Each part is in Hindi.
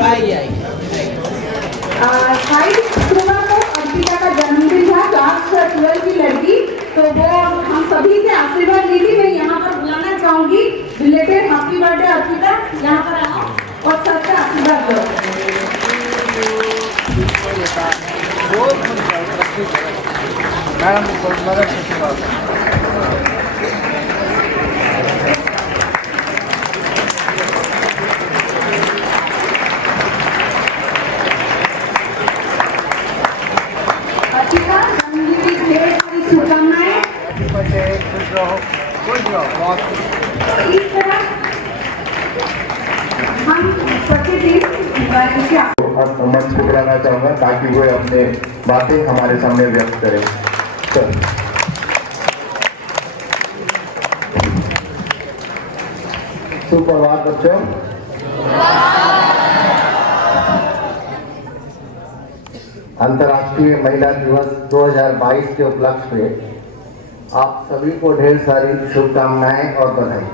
आएगी 22 अक्टूबर को अर्पिता का जन्मदिन था, क्लास 12 की लड़की, तो वो हम सभी से आशीर्वाद ली थी। मैं यहाँ पर बुलाना चाहूंगी रिलेटेड हैप्पी बर्थडे अर्पिता, यहाँ पर आओ और सबसे आशीर्वाद दो। अर्पिता जन्मदिन की ढेर सारी शुभकामनाएं। इस तरह हम प्रतिदिन मंच को बुलाना चाहूंगा ताकि वो अपने बातें हमारे सामने व्यक्त करें। सुप्रभात बच्चों। अंतर्राष्ट्रीय महिला दिवस 2022 के उपलक्ष्य में आप सभी को ढेर सारी शुभकामनाएं और बधाई।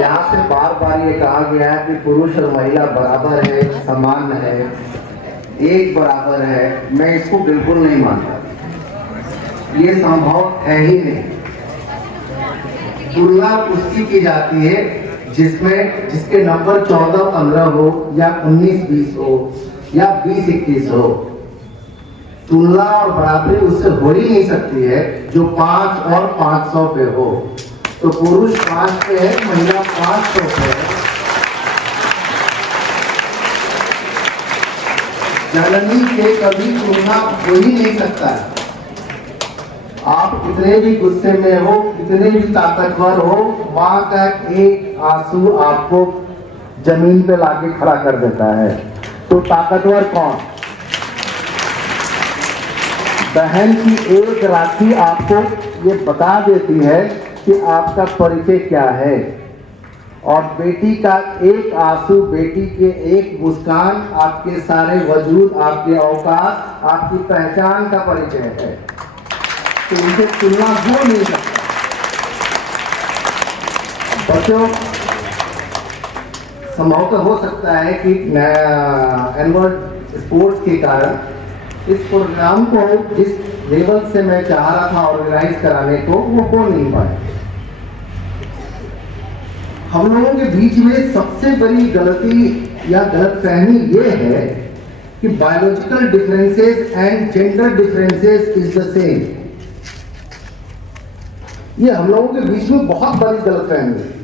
यहाँ से बार बार ये कहा गया है कि पुरुष और महिला बराबर है, समान है, एक बराबर है। मैं इसको बिल्कुल नहीं मानता, ये संभव है ही नहीं। तुलना उसकी की जाती है जिसके नंबर 14-15 हो या 19-20 हो या 20-21 हो। तुलना और बराबरी उससे हो ही नहीं सकती है जो 5 और 500 पे हो। तो पुरुष 5 पे है, महिला 500 पे है। जननी से कभी तुलना हो ही नहीं सकता है। आप कितने भी गुस्से में हो, कितने भी ताकतवर हो, माँ का एक आंसू आपको जमीन पे लाके खड़ा कर देता है। तो ताकतवर कौन? बहन की एक राखी आपको ये बता देती है कि आपका परिचय क्या है। और बेटी का एक आंसू, बेटी के एक मुस्कान आपके सारे वजूद, आपके औकात, आपकी पहचान का परिचय है। तो उनसे तुलना हो नहीं सकता। बच्चों, संभवतः हो सकता है कि एनुअल स्पोर्ट्स के कारण इस प्रोग्राम को जिस लेवल से मैं चाह रहा था ऑर्गेनाइज कराने को, वो हो नहीं पाए। हम लोगों के बीच में सबसे बड़ी गलती या गलतफहमी ये है कि biological differences and gender differences is the same. ये हम लोगों के बीच में बहुत बड़ी गलतफहमी है।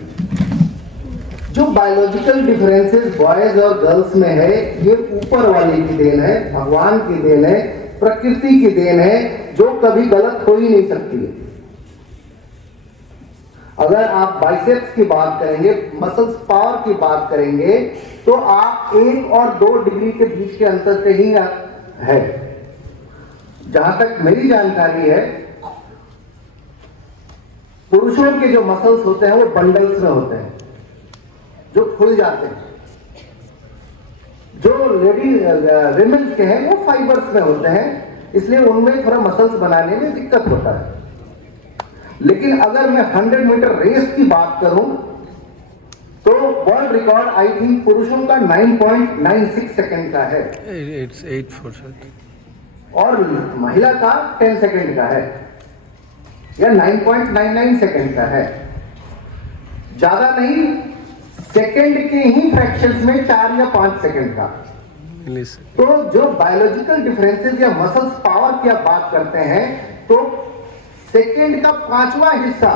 जो बायोलॉजिकल डिफरेंसेस बॉयज और गर्ल्स में है, ये ऊपर वाले की देन है, भगवान की देन है, प्रकृति की देन है, जो कभी गलत हो ही नहीं सकती है। अगर आप बाइसेप्स की बात करेंगे, मसल्स पावर की बात करेंगे, तो आप 1 और 2 डिग्री के बीच के अंतर से ही है। जहां तक मेरी जानकारी है, पुरुषों के जो मसल्स होते हैं वो बंडल्स में होते हैं, जो खुल जाते हैं। जो विमेन्स के हैं वो फाइबर्स में होते हैं, इसलिए उनमें थोड़ा मसल्स बनाने में दिक्कत होता है। लेकिन अगर मैं 100 मीटर रेस की बात करूं तो वर्ल्ड रिकॉर्ड आई थिंक पुरुषों का 9.96 सेकंड का है, 8 और महिला का 10 सेकंड का है या 9.99 सेकंड का है। ज्यादा नहीं, सेकंड के ही फ्रैक्शंस में 4 या 5 सेकंड का। तो जो बायोलॉजिकल डिफरेंसेस या मसल्स पावर की आप बात करते हैं, तो सेकंड का 5वां हिस्सा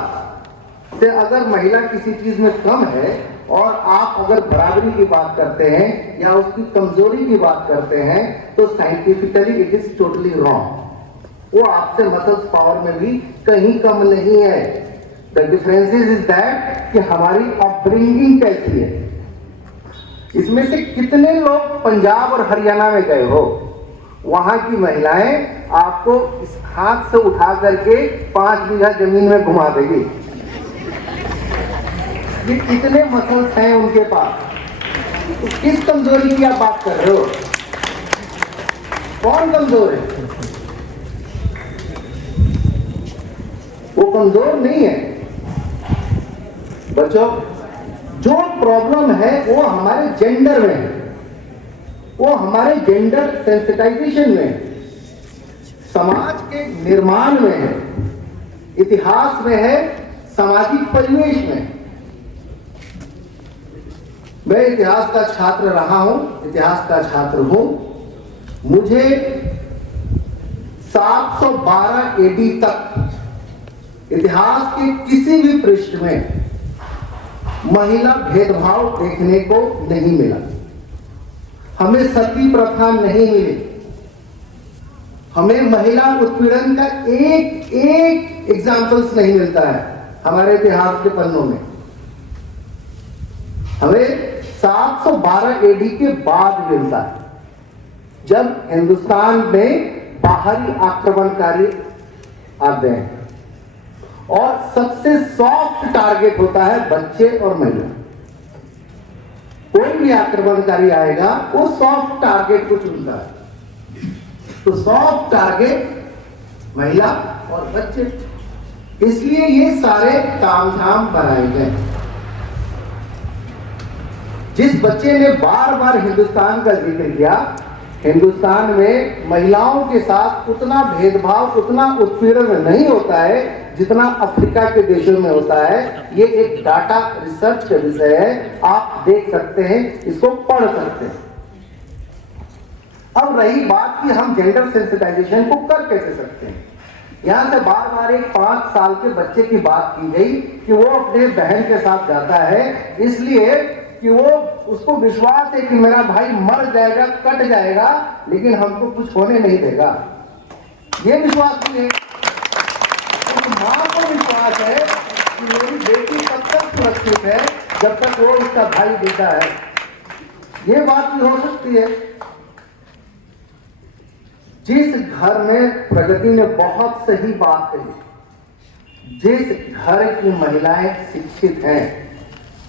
से अगर महिला किसी चीज में कम है और आप अगर बराबरी की बात करते हैं या उसकी कमजोरी की बात करते हैं, तो scientifically it is totally wrong. वो आपसे मसल्स पावर में भी कहीं कम नहीं है। द डिफरेंसेस इज दैट कि हमारी अपब्रिंगिंग कैसी है। इसमें से कितने लोग पंजाब और हरियाणा में गए हो, वहां की महिलाएं आपको इस हाथ से उठा करके 5 बीघा जमीन में घुमा देगी। ये कितने मसल्स हैं उनके पास, तो किस कमजोरी की आप बात कर रहे हो? कौन कमजोर है? वो कमजोर नहीं है। बच्चों, जो प्रॉब्लम है वो हमारे जेंडर में है, वो हमारे जेंडर सेंसिटाइजेशन में है, समाज के निर्माण में है, इतिहास में है, सामाजिक परिवेश में। मैं इतिहास का छात्र रहा हूं, इतिहास का छात्र हूं। मुझे 712 एडी तक इतिहास के किसी भी पृष्ठ में महिला भेदभाव देखने को नहीं मिला। हमें सती प्रथा नहीं मिली, हमें महिला उत्पीड़न का एक एग्जाम्पल्स नहीं मिलता है हमारे इतिहास के पन्नों में। हमें 712 एडी के बाद मिलता है, जब हिंदुस्तान में बाहरी आक्रमणकारी आते हैं और सबसे सॉफ्ट टारगेट होता है बच्चे और महिला। कोई भी आक्रमणकारी आएगा वो सॉफ्ट टारगेट को चुनता है, तो सॉफ्ट टारगेट महिला और बच्चे, इसलिए ये सारे तामझाम बनाए गए। जिस बच्चे ने बार बार हिंदुस्तान का जिक्र किया, हिंदुस्तान में महिलाओं के साथ उतना भेदभाव, उतना उत्पीड़न नहीं होता है जितना अफ्रीका के देशों में होता है। ये एक डाटा रिसर्च का विषय है, आप देख सकते हैं, इसको पढ़ सकते हैं। अब रही बात कि हम जेंडर सेंसिटाइजेशन को कर कैसे सकते हैं। यहां से बार बार एक 5 साल के बच्चे की बात की गई कि वो अपने बहन के साथ जाता है इसलिए कि वो उसको विश्वास है कि मेरा भाई मर जाएगा, कट जाएगा, लेकिन हमको कुछ होने नहीं देगा। ये विश्वास नहीं है। तो मां को विश्वास है कि मेरी बेटी तब तक सुरक्षित है जब तक वो उसका भाई जीता है। ये बात भी हो सकती है। जिस घर में प्रगति ने बहुत सही बात कही, जिस घर की महिलाएं शिक्षित हैं,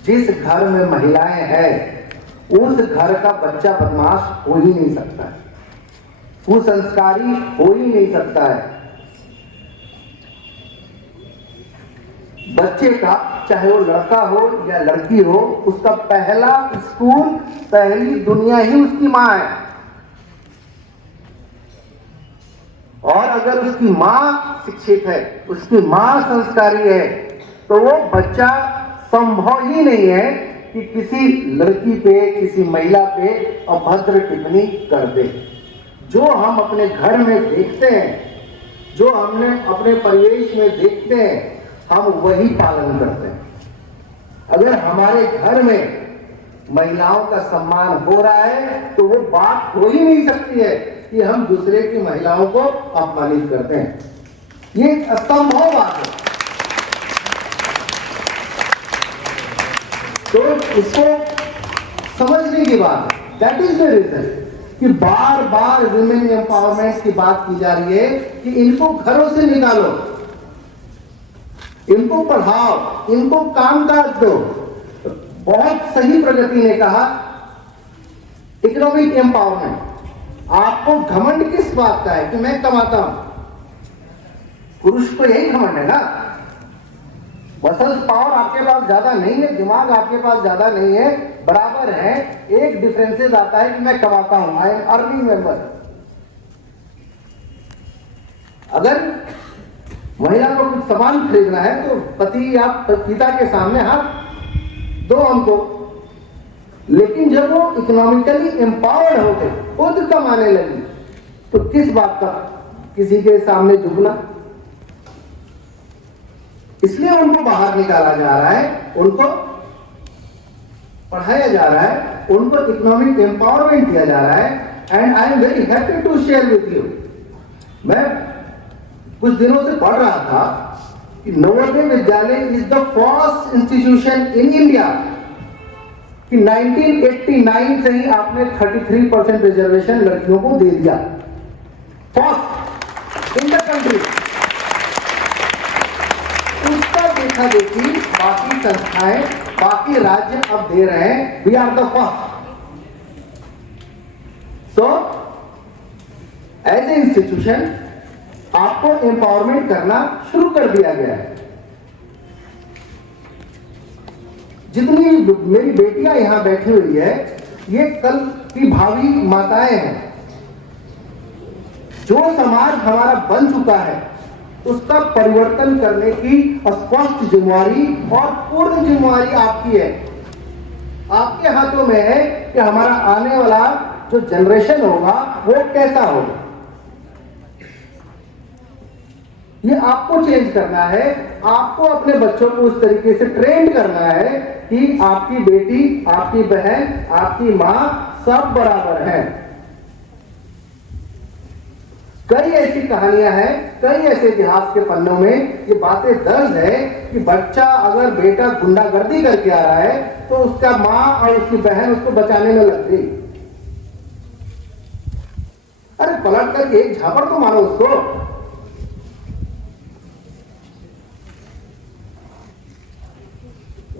जिस घर में महिलाएं हैं, उस घर का बच्चा बदमाश हो ही नहीं सकता है, कुसंस्कारी हो ही नहीं सकता है। बच्चे का, चाहे वो लड़का हो या लड़की हो, उसका पहला स्कूल, पहली दुनिया ही उसकी मां है। और अगर उसकी मां शिक्षित है, उसकी मां संस्कारी है, तो वो बच्चा संभव ही नहीं है कि किसी लड़की पे, किसी महिला पे अभद्र टिप्पणी कर दे। जो हम अपने घर में देखते हैं, जो हमने अपने परिवेश में देखते हैं, हम वही पालन करते हैं। अगर हमारे घर में महिलाओं का सम्मान हो रहा है तो वो बात हो ही नहीं सकती है कि हम दूसरे की महिलाओं को अपमानित करते हैं। ये असंभव बात है। तो इसको समझने की बात है। दैट इज द रीजन कि बार बार वुमेन एम्पावरमेंट की बात की जा रही है कि इनको घरों से निकालो, इनको पढ़ाओ, इनको कामकाज दो। बहुत सही प्रगति ने कहा इकोनॉमिक एम्पावरमेंट। आपको घमंड किस बात का है कि मैं कमाता हूं? पुरुष को यही घमंड है ना। मसल्स पावर आपके पास ज्यादा नहीं है, दिमाग आपके पास ज्यादा नहीं है, बराबर है। एक डिफरेंसेस आता है कि मैं कमाता हूं, आई एम अर्निंग मेंबर। अगर महिला को कुछ सामान खरीदना है तो पति या पिता के सामने हाथ दो हमको। लेकिन जब वो इकोनॉमिकली एम्पावर्ड हो गए, खुद कमाने लगी, तो किस बात का किसी के सामने झुकना? इसलिए उनको बाहर निकाला जा रहा है, उनको पढ़ाया जा रहा है, उनको इकोनॉमिक एम्पावरमेंट दिया जा रहा है। And I am very happy to share with you. मैं कुछ दिनों से पढ़ रहा था कि Navodaya Vidyalaya is the first institution in India कि 1989 से ही आपने 33% रिजर्वेशन लड़कियों को दे दिया, फर्स्ट इन द कंट्री। उसका देखा देखी बाकी संस्थाएं, बाकी राज्य अब दे रहे हैं। We are the first. So as a institution आपको एम्पावरमेंट करना शुरू कर दिया गया है। जितनी मेरी बेटियां यहाँ बैठी हुई है, ये कल की भावी माताएं हैं। जो समाज हमारा बन चुका है उसका परिवर्तन करने की स्पष्ट जिम्मेवारी और पूर्ण जिम्मेवारी आपकी है। आपके हाथों में है कि हमारा आने वाला जो जनरेशन होगा वो कैसा होगा। ये आपको चेंज करना है। आपको अपने बच्चों को उस तरीके से ट्रेन करना है कि आपकी बेटी, आपकी बहन, आपकी मां सब बराबर हैं। कई ऐसी कहानियां हैं, कई ऐसे इतिहास के पन्नों में ये बातें दर्ज है कि बच्चा अगर बेटा गुंडागर्दी करके आ रहा है तो उसका मां और उसकी बहन उसको बचाने में लग गई। अरे पलट करके एक झापड़ तो मारो उसको।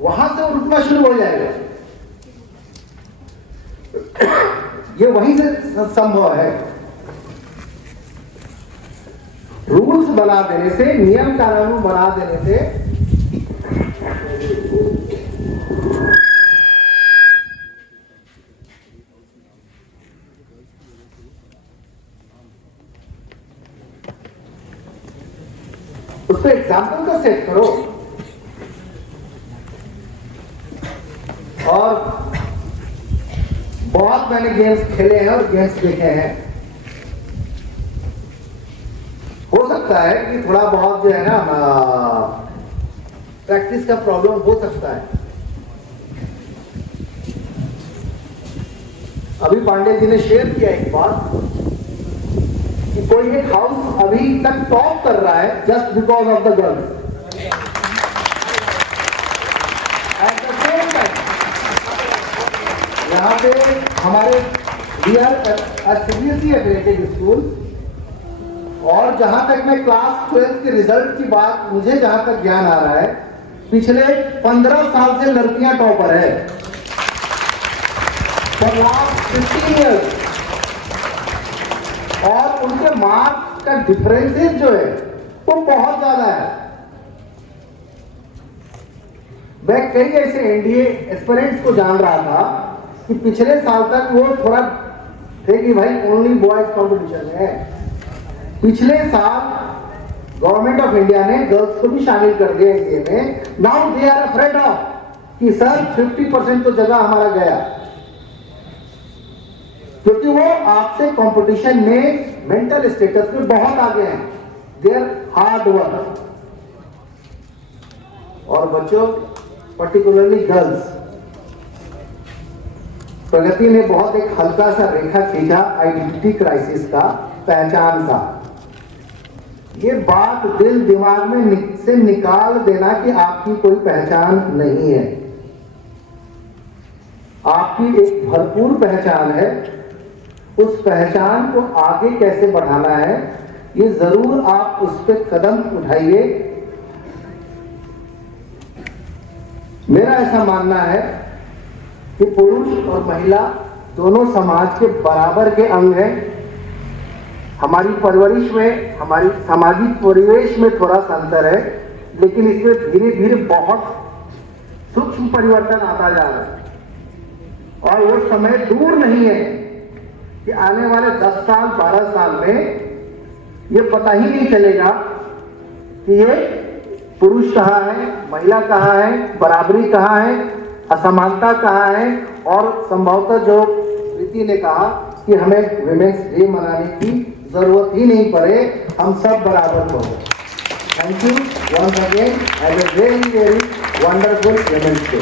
वहां से रुकना शुरू हो जाएगा। ये वहीं से संभव है। रूल्स बना देने से, नियम कानून बना देने से उसको एग्जाम्पल तो सेट करो। और बहुत मैंने गेम्स खेले हैं और गेम्स देखे हैं। हो सकता है कि थोड़ा बहुत जो है ना प्रैक्टिस का प्रॉब्लम हो सकता है। अभी पांडे जी ने शेयर किया एक बात कि कोई एक हाउस अभी तक टॉप कर रहा है just because of the girls. At the same time यहाँ पे हमारे we are CBSE affiliated school, और जहां तक मैं क्लास 12 के रिजल्ट की बात, मुझे जहां तक ज्ञान आ रहा है, पिछले 15 साल से लड़कियां टॉपर है। For last 15 years। और उनके मार्क्स का डिफरेंसेस जो है वो बहुत ज्यादा है। मैं कई ऐसे एनडीए एस्पिरेंट्स को जान रहा था कि पिछले साल तक वो थोड़ा थे कि भाई ओनली बॉयज कॉम्पिटिशन है। पिछले साल गवर्नमेंट ऑफ इंडिया ने गर्ल्स को भी शामिल कर दिया एनडीए में। Now they are afraid of कि सर 50% तो जगह हमारा गया, क्योंकि वो आपसे कंपटीशन में मेंटल स्टेटस में बहुत आगे हैं। There hard work. और बच्चों, पर्टिकुलरली गर्ल्स, प्रगति ने बहुत एक हल्का सा रेखा खींचा आइडेंटिटी क्राइसिस का, पहचान का। ये बात दिल दिमाग में से निकाल देना कि आपकी कोई पहचान नहीं है। आपकी एक भरपूर पहचान है। उस पहचान को आगे कैसे बढ़ाना है, ये जरूर आप उस पर कदम उठाइए। मेरा ऐसा मानना है कि पुरुष और महिला दोनों समाज के बराबर के अंग हैं। हमारी परवरिश में, हमारी सामाजिक परिवेश में थोड़ा सा अंतर है, लेकिन इसमें धीरे धीरे बहुत सूक्ष्म परिवर्तन आता जा रहा है। और वो समय दूर नहीं है कि आने वाले 10 साल 12 साल में ये पता ही नहीं चलेगा कि ये पुरुष कहाँ है, महिला कहाँ है, बराबरी कहाँ है, असमानता कहाँ है। और संभवतः जो प्रीति ने कहा कि हमें विमेंस डे मनाने की जरूरत ही नहीं पड़े, हम सब बराबर होंगे। Thank you once again, have a very very wonderful Women's Day.